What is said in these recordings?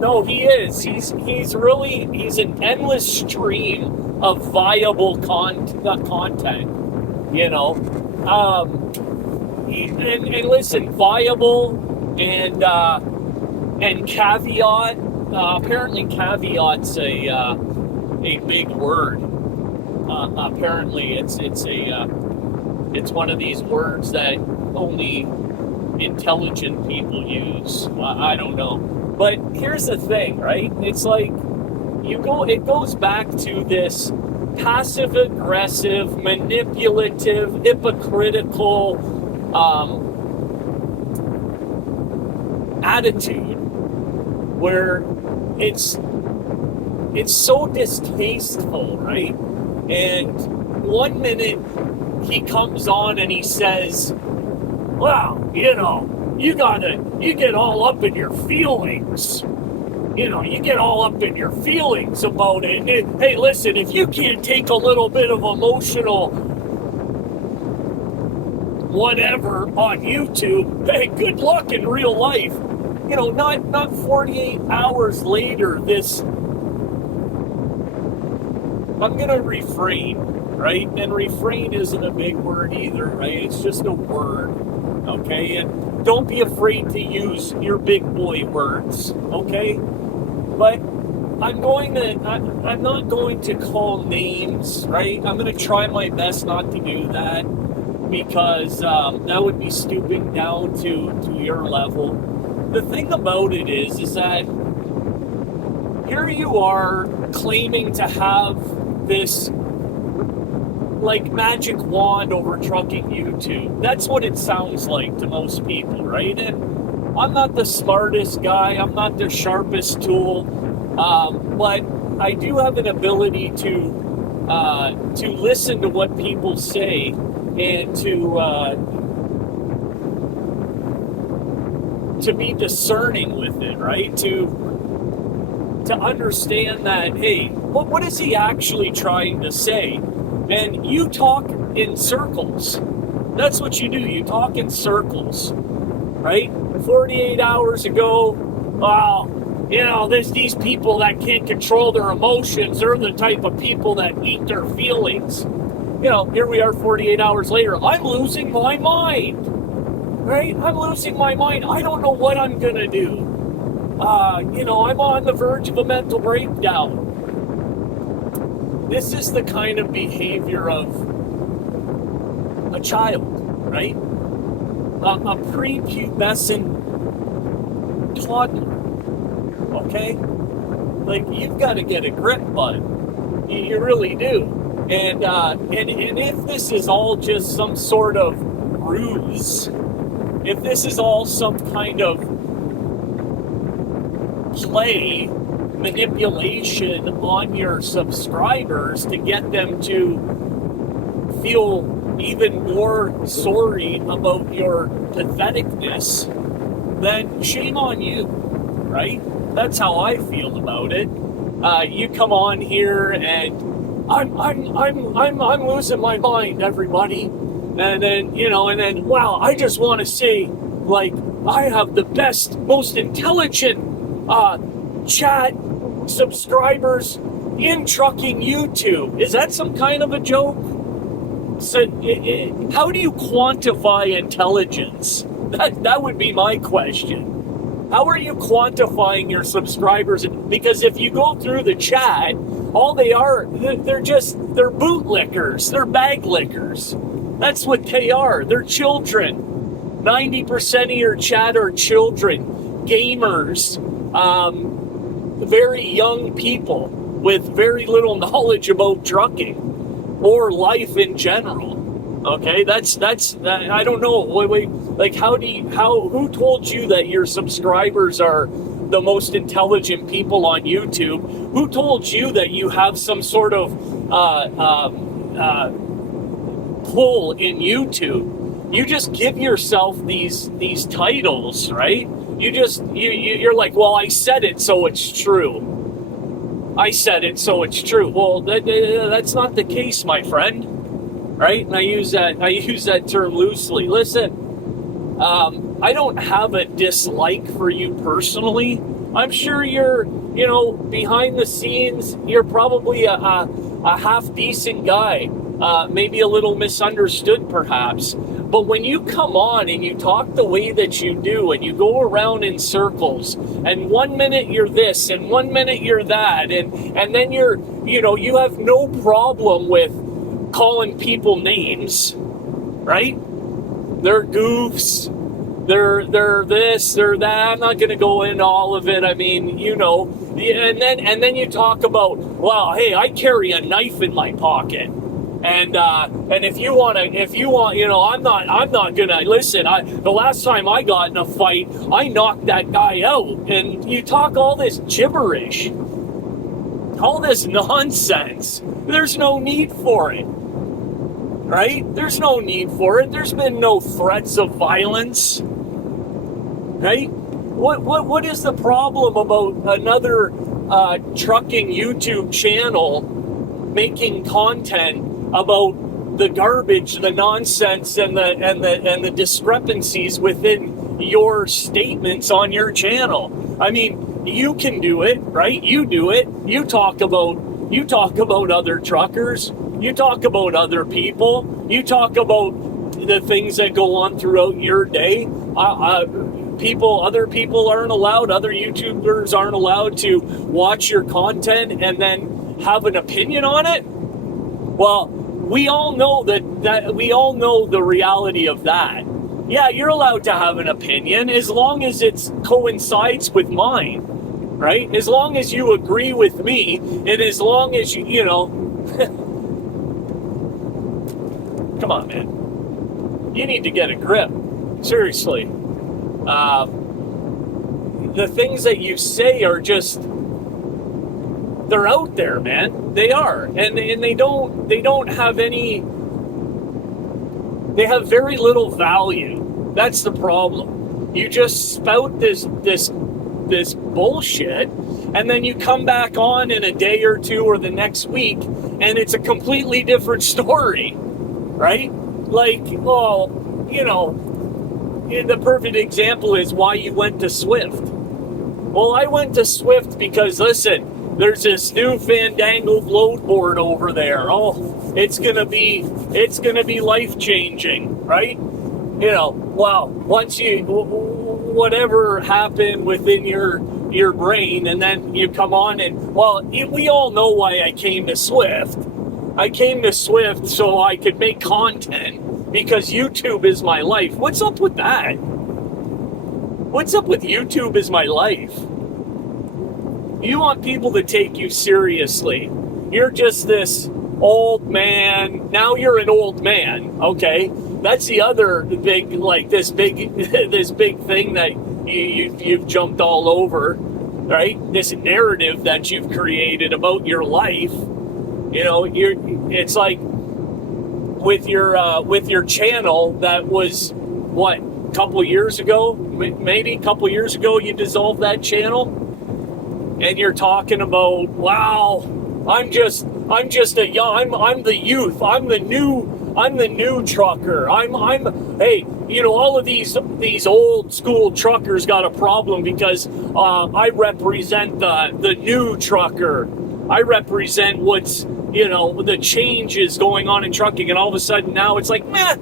No, he is. He's an endless stream of viable content. You know, and listen, viable and caveat. Apparently, caveat's a big word. Apparently, it's one of these words that only intelligent people use. I don't know. But here's the thing, right? It's like it goes back to this passive aggressive, manipulative, hypocritical attitude where it's so distasteful, right? And one minute he comes on and he says, well, you get all up in your feelings. You get all up in your feelings about it. Hey, listen, if you can't take a little bit of emotional whatever on YouTube, hey, good luck in real life. Not 48 hours later, I'm going to refrain, right? And refrain isn't a big word either, right? It's just a word, okay? And don't be afraid to use your big boy words, okay? But I'm not going to call names, right? I'm going to try my best not to do that because that would be stooping down to your level. The thing about it is that here you are claiming to have this like magic wand over trucking YouTube. That's what it sounds like to most people, right? And I'm not the smartest guy. I'm not the sharpest tool, but I do have an ability to listen to what people say and to be discerning with it, right? To understand that, hey, what is he actually trying to say? And you talk in circles. That's what you do. You talk in circles, right? 48 hours ago, there's these people that can't control their emotions. They're the type of people that eat their feelings. Here we are 48 hours later. I'm losing my mind, right? I'm losing my mind. I don't know what I'm going to do. I'm on the verge of a mental breakdown. This is the kind of behavior of a child, right? A prepubescent toddler, okay? Like, you've got to get a grip, bud. You really do. And if this is all just some sort of ruse, if this is all some kind of play, manipulation on your subscribers to get them to feel even more sorry about your patheticness, then shame on you, right? That's how I feel about it. You come on here and I'm losing my mind, everybody, and then wow, I just want to say, like, I have the best, most intelligent chat subscribers in trucking YouTube. Is that some kind of a joke? So, how do you quantify intelligence? That would be my question. How are you quantifying your subscribers? Because if you go through the chat, all they are, they're bootlickers, they're bag lickers. That's what they are. They're children. 90% of your chat are children, gamers, very young people with very little knowledge about trucking or life in general. Okay, that's I don't know. Wait, like, who told you that your subscribers are the most intelligent people on YouTube? Who told you that you have some sort of pull in YouTube? You just give yourself these titles, right? You're like, well, I said it, so it's true. I said it, so it's true. Well, that's not the case, my friend, right? And I use that term loosely. Listen, don't have a dislike for you personally. I'm sure you're, behind the scenes, you're probably a half decent guy, maybe a little misunderstood perhaps. But when you come on and you talk the way that you do, and you go around in circles, and 1 minute you're this, and 1 minute you're that, and then you have no problem with calling people names, right? They're goofs. They're this, they're that. I'm not going to go into all of it. I mean, and then you talk about, well, hey, I carry a knife in my pocket, and if you want, I'm not gonna listen. The last time I got in a fight, I knocked that guy out, and you talk all this gibberish, all this nonsense. There's no need for it. Right? There's no need for it. There's been no threats of violence. Right? What is the problem about another trucking YouTube channel making content about the garbage, the nonsense, and the discrepancies within your statements on your channel? I mean, you can do it, right? You do it. You talk about other truckers. You talk about other people. You talk about the things that go on throughout your day. Other people aren't allowed, other YouTubers aren't allowed to watch your content and then have an opinion on it. Well, we all know that we all know the reality of that. Yeah, you're allowed to have an opinion as long as it coincides with mine, right? As long as you agree with me, and as long as you come on, man. You need to get a grip. Seriously. The things that you say are just, they're out there, man. They are. And they don't have any, they have very little value. That's the problem. You just spout this bullshit, and then you come back on in a day or two or the next week, and it's a completely different story. Right? Like, the perfect example is why you went to Swift. Well, I went to Swift because, listen, there's this new fandangled load board over there. Oh, it's gonna be life-changing, right? Well, once whatever happened within your brain, and then you come on and, well, we all know why I came to Swift. I came to Swift so I could make content because YouTube is my life. What's up with that? What's up with YouTube is my life? You want people to take you seriously. You're just this old man. Now you're an old man, okay? That's the other big, this big thing that you've jumped all over, right? This narrative that you've created about your life. It's like with your channel that was what, a couple years ago, maybe a couple years ago, you dissolved that channel, and you're talking about, wow, I'm the youth, I'm the new trucker, hey, all of these old school truckers got a problem because I represent the new trucker. I represent what's, the changes going on in trucking, and all of a sudden now it's like, meh,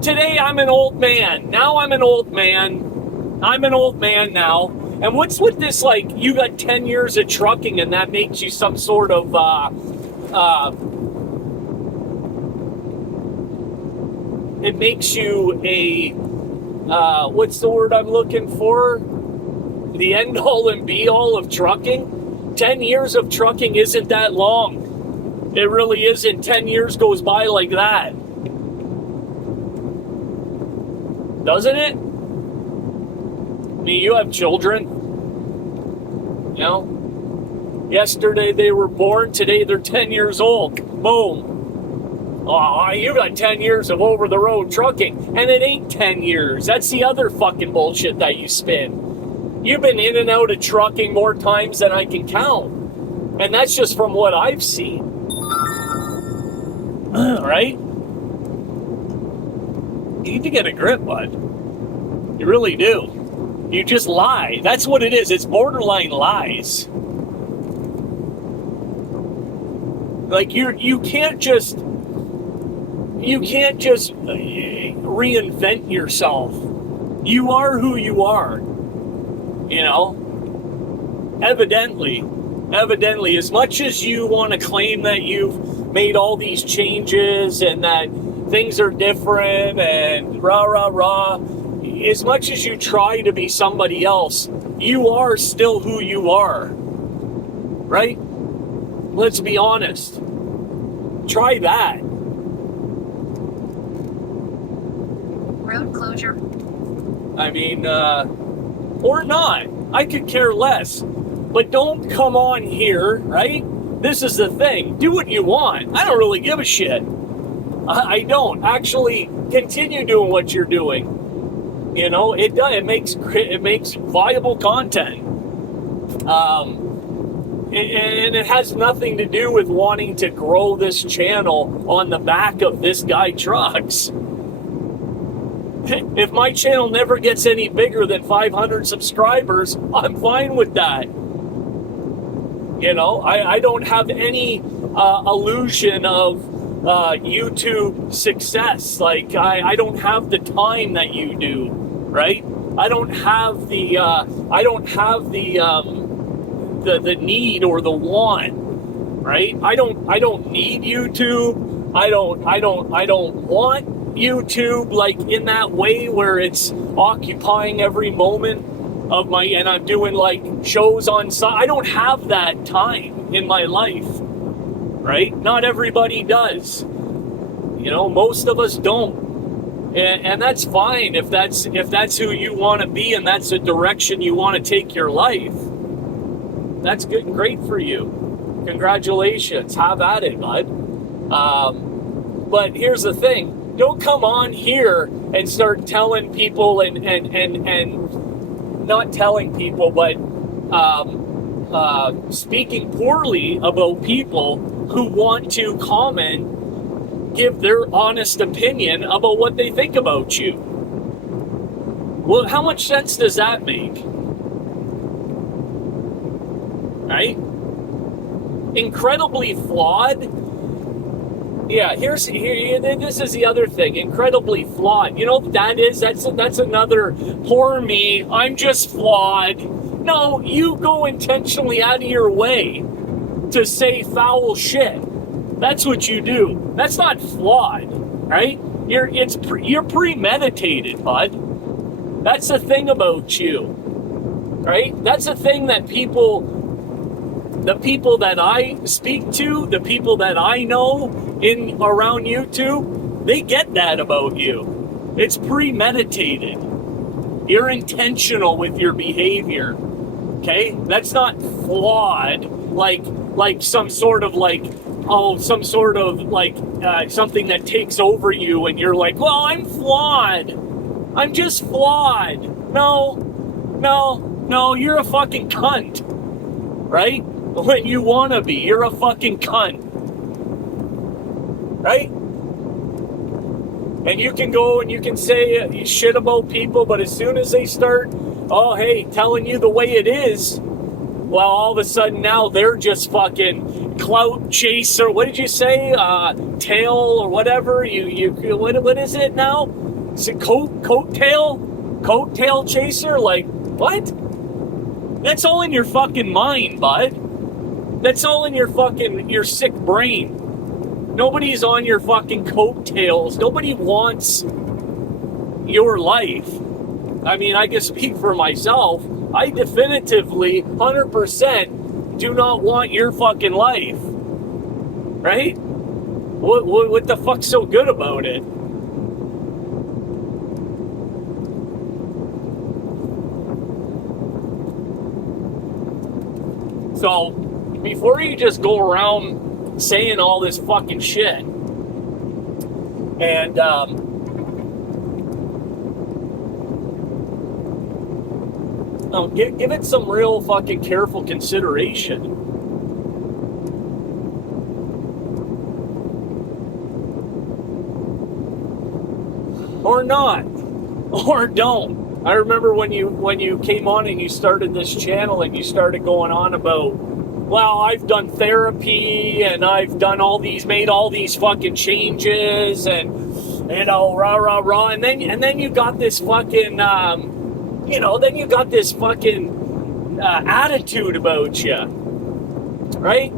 today I'm an old man. Now I'm an old man. I'm an old man now. And what's with this, you got 10 years of trucking and that makes you some sort of, it makes you a, what's the word I'm looking for? The end all and be all of trucking? 10 years of trucking isn't that long. It really isn't. 10 years goes by like that. Doesn't it? I mean, you have children. Yesterday they were born, today they're 10 years old. Boom. Oh, you got 10 years of over-the-road trucking, and it ain't 10 years. That's the other fucking bullshit that you spin. You've been in and out of trucking more times than I can count. And that's just from what I've seen. Right? You need to get a grip, bud. You really do. You just lie. That's what it is. It's borderline lies. Like you can't just reinvent yourself. You are who you are. You know? Evidently, as much as you want to claim that you've made all these changes and that things are different and rah, rah, rah, as much as you try to be somebody else, you are still who you are. Right? Let's be honest. Try that. Road closure. I mean, or not. I could care less. But don't come on here, right? This is the thing. Do what you want. I don't really give a shit. I don't. Actually, continue doing what you're doing. You know, it does. It makes viable content. And it has nothing to do with wanting to grow this channel on the back of this guy trucks. If my channel never gets any bigger than 500 subscribers, I'm fine with that. You know, I don't have any illusion of YouTube success. Like, I don't have the time that you do, right? I don't have the need or the want, right? I don't need YouTube. I don't want YouTube like in that way where it's occupying every moment of my, and I'm doing like shows on site. I don't have that time in my life, right? Not everybody does. You know, most of us don't. And that's fine if that's who you want to be and that's the direction you want to take your life. That's good, great for you. Congratulations. Have at it, bud. But here's the thing. Don't come on here and start telling people and not telling people, but speaking poorly about people who want to comment, give their honest opinion about what they think about you. Well, how much sense does that make? Right? Incredibly flawed. Yeah, this is the other thing. Incredibly flawed. You know what that's another poor me. I'm just flawed. No, you go intentionally out of your way to say foul shit. That's what you do. That's not flawed, right? You're premeditated, bud. That's the thing about you, right? That's the thing that the people that I speak to, the people that I know around YouTube, they get that about you. It's premeditated. You're intentional with your behavior. Okay? That's not flawed like some sort of something that takes over you and you're like, well, I'm flawed. I'm just flawed. No, you're a fucking cunt. Right? When you want to be, you're a fucking cunt. Right? And you can go and you can say shit about people, but as soon as they start, oh, hey, telling you the way it is, well, all of a sudden now they're just fucking clout chaser. What did you say? Tail or whatever? What is it now? Is it coattail chaser? Like, what? That's all in your fucking mind, bud. That's all in your sick brain. Nobody's on your fucking coattails. Nobody wants your life. I mean, I can speak for myself. I definitively, 100%, do not want your fucking life. Right? What the fuck's so good about it? So, before you just go around saying all this fucking shit, and give it some real fucking careful consideration. Or not. Or don't. I remember when you came on and you started this channel and you started going on about, well, I've done therapy and I've done made all these fucking changes and rah rah rah, and then you got this fucking then you got this fucking attitude about you, right?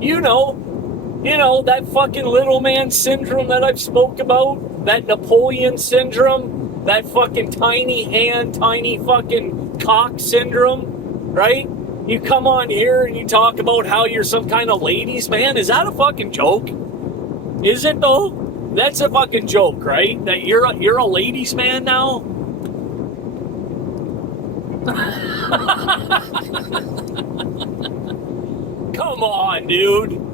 You know that fucking little man syndrome that I've spoke about, that Napoleon syndrome, that fucking tiny hand, tiny fucking cock syndrome, right? You come on here and you talk about how you're some kind of ladies man. Is that a fucking joke? Is it though? That's a fucking joke, right? That you're a ladies man now? Come on, dude.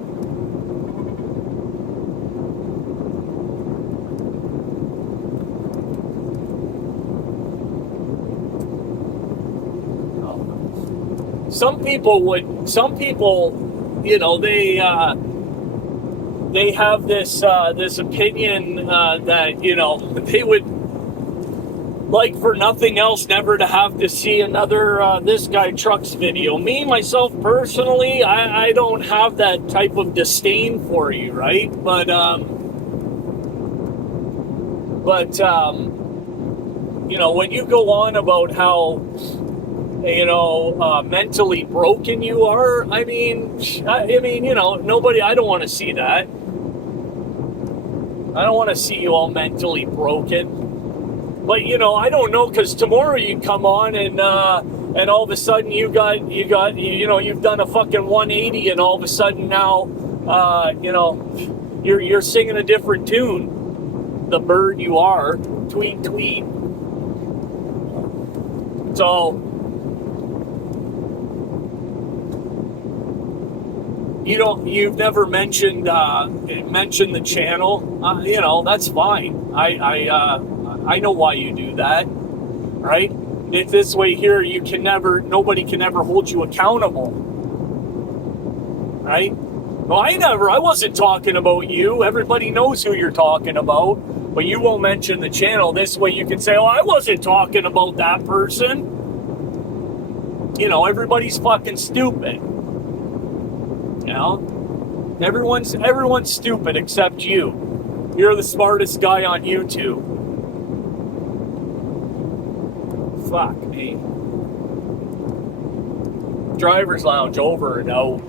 Some people, they have this opinion that, they would like for nothing else never to have to see another This Guy Trucks video. Me, myself, personally, I don't have that type of disdain for you, right? But when you go on about how, mentally broken you are, I mean, nobody, I don't want to see that. I don't want to see you all mentally broken. But, I don't know, because tomorrow you come on and all of a sudden you've done a fucking 180 and all of a sudden now, you're singing a different tune. The bird you are, tweet, tweet. So, you've never mentioned the channel. That's fine. I know why you do that, right? This way here, nobody can ever hold you accountable, right? Well, I wasn't talking about you. Everybody knows who you're talking about, but you won't mention the channel. This way you can say, oh, I wasn't talking about that person. Everybody's fucking stupid. Everyone's stupid except you. You're the smartest guy on YouTube. Fuck me. Driver's lounge over and out.